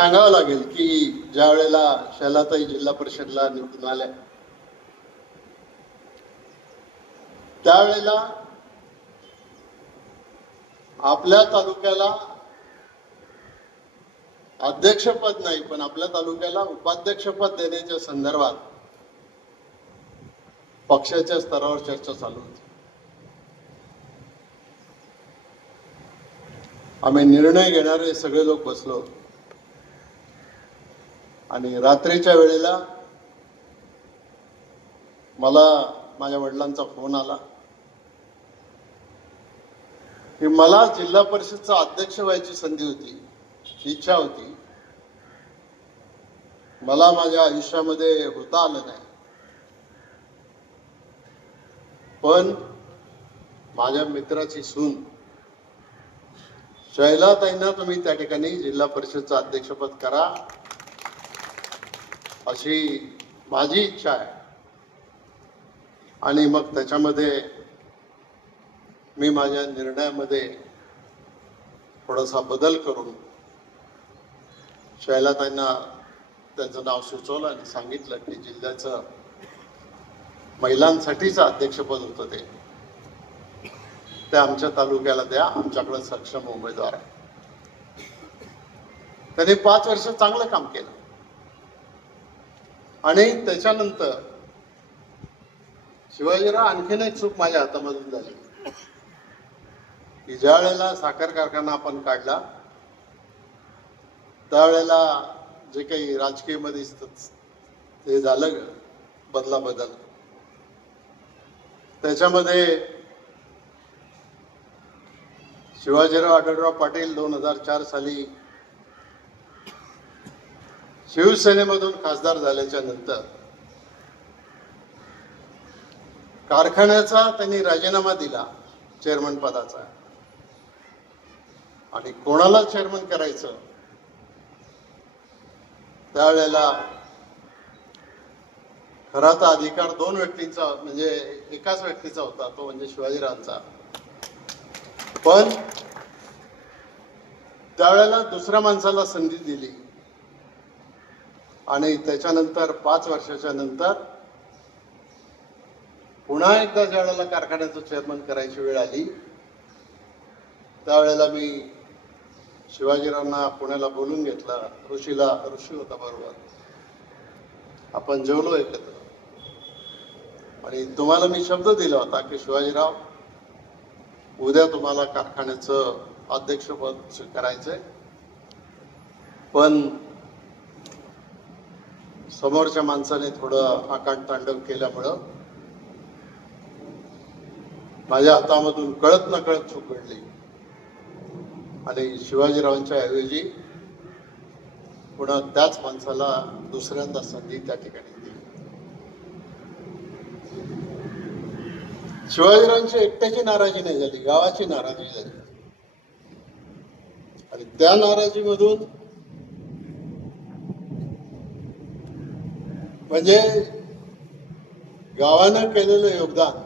सांगावं लागेल की ज्या वेळेला शैलाताई जिल्हा परिषदला निवडून आल्या त्यावेळेला आपल्या तालुक्याला अध्यक्षपद नाही पण आपल्या तालुक्याला उपाध्यक्षपद देण्याच्या संदर्भात पक्षाच्या स्तरावर चर्चा चालू होती आम्ही निर्णय घेणारे सगळे लोक बसलो होतो. आणि रात्रीच्या वेळेला मला माझ्या वडिलांचा फोन आला की मला जिल्हा परिषदचा अध्यक्ष व्हायची संधी होती इच्छा होती. मला माझ्या आयुष्यामध्ये होता आलं नाही. पण माझ्या मित्राची सून शैलाताईंना तुम्ही त्या ठिकाणी जिल्हा परिषदचं अध्यक्षपद करा. अशी माझी इच्छा आहे. आणि मग त्याच्यामध्ये मी माझ्या निर्णयामध्ये थोडासा बदल करून शैलाताईंना त्यांचं नाव सुचवलं आणि सांगितलं की जिल्ह्याचं महिलांसाठीचं अध्यक्षपद होतं ते. ते आमच्या तालुक्याला द्या आमच्याकडे सक्षम उमेदवार आहे. त्यांनी पाच वर्ष चांगलं काम केलं. आणि त्याच्यानंतर शिवाजीराव आणखीन एक चूक माझ्या हातामधून झाली. की ज्या वेळेला साखर कारखाना आपण काढला त्यावेळेला जे काही राजकीयमध्ये ते झालं ग, बदला बदल त्याच्यामध्ये शिवाजीराव आढळराव पाटील दोन हजार चार साली शिवसेनेमधून खासदार झाल्याच्यानंतर कारखान्याचा त्यांनी राजीनामा दिला चेअरमन पदाचा. आणि कोणाला चेअरमन करायचं? त्यावेळेला खरा तर अधिकार दोन व्यक्तींचा म्हणजे एकाच व्यक्तीचा होता तो म्हणजे शिवाजीरावांचा. पण त्यावेळेला दुसऱ्या माणसाला संधी दिली. आणि त्याच्यानंतर पाच वर्षाच्या नंतर पुन्हा एकदा ज्या वेळेला कारखान्याचं चेअरमन करायची वेळ आली त्यावेळेला मी शिवाजीरावांना पुण्याला बोलून घेतलं. ऋषीला ऋषी होता बरोबर. आपण जेवलो एकत्र. आणि तुम्हाला मी शब्द दिला होता की शिवाजीराव उद्या तुम्हाला कारखान्याचं अध्यक्षपद करायचंय पण समोरच्या माणसाने थोडं आकांड तांडव केल्यामुळं माझ्या हातामधून कळत न कळत चूक घडली. आणि शिवाजीरावांच्या ऐवजी पुन्हा त्याच माणसाला दुसऱ्यांदा संधी त्या ठिकाणी दिली. शिवाजीरावांची एकट्याची नाराजी नाही झाली गावाची नाराजी झाली. आणि त्या नाराजीमधून म्हणजे गावानं केलेलं योगदान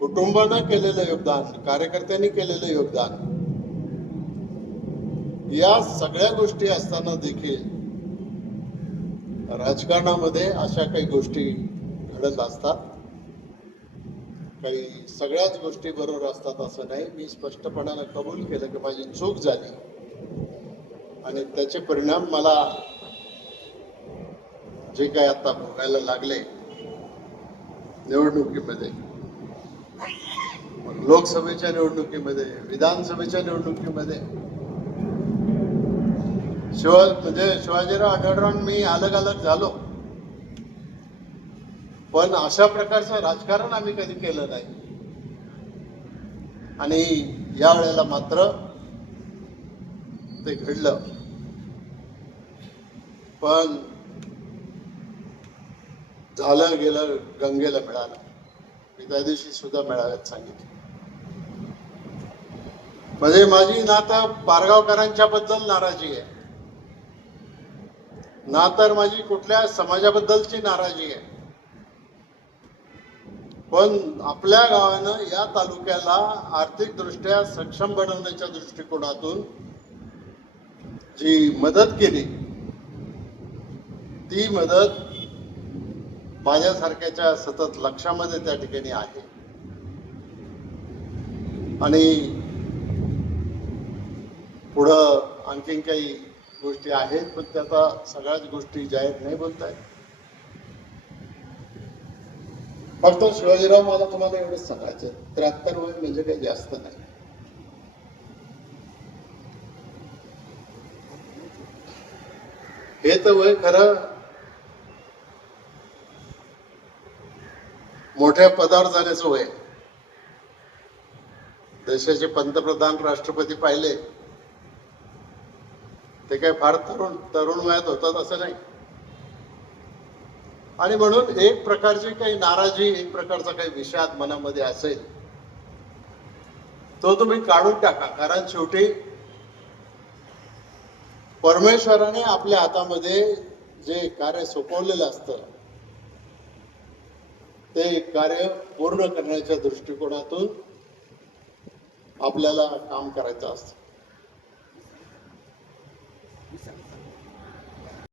कुटुंबानं केलेलं योगदान कार्यकर्त्यांनी केलेलं योगदान या सगळ्या गोष्टी असताना देखील राजकारणामध्ये अशा काही गोष्टी घडत असतात. काही सगळ्याच गोष्टी बरोबर असतात असं नाही. मी स्पष्टपणानं कबूल केलं की माझी चूक झाली. आणि त्याचे परिणाम मला जे काही आता भोगायला लागले निवडणुकीमध्ये मग लोकसभेच्या निवडणुकीमध्ये विधानसभेच्या निवडणुकीमध्ये शिवा म्हणजे शिवाजीराव आढळराव मी अलग अलग झालो. पण अशा प्रकारचं राजकारण आम्ही कधी केलं नाही. आणि या वेळेला मात्र ते घडलं. पण झालं गेलं गंगेला मिळालं. मी त्या दिवशी सुद्धा मेळाव्यात सांगितलं. म्हणजे माझी नाता पारगावकरांच्या बद्दल नाराजी आहे. ना तर माझी कुठल्या समाजाबद्दलची नाराजी आहे. पण आपल्या गावानं या तालुक्याला आर्थिकदृष्ट्या सक्षम बनवण्याच्या दृष्टिकोनातून जी मदत केली ती मदत माझ्यासारख्याच्या सतत लक्षामध्ये त्या ठिकाणी आहे. आणि पुढं आणखीन काही गोष्टी आहेत पण त्या सगळ्याच गोष्टी जाहीर नाही बोलतायत फक्त शिवाजीराव मला तुम्हाला एवढंच सांगायचं त्र्याहत्तर वय म्हणजे काही जास्त नाही. हे तर वय खरं मोठ्या पदावर जाण्याचं वय देशाचे पंतप्रधान राष्ट्रपती पाहिले. ते काय फार तरुण तरुण वयात होतात असं नाही. आणि म्हणून एक प्रकारची काही नाराजी एक प्रकारचा काही विषाद मनामध्ये असेल तो तुम्ही काढून टाका. कारण शेवटी परमेश्वराने आपल्या हातामध्ये जे कार्य सोपवलेलं असतं ते कार्य पूर्ण करण्याच्या दृष्टिकोनातून आपल्याला काम करायचं असतं.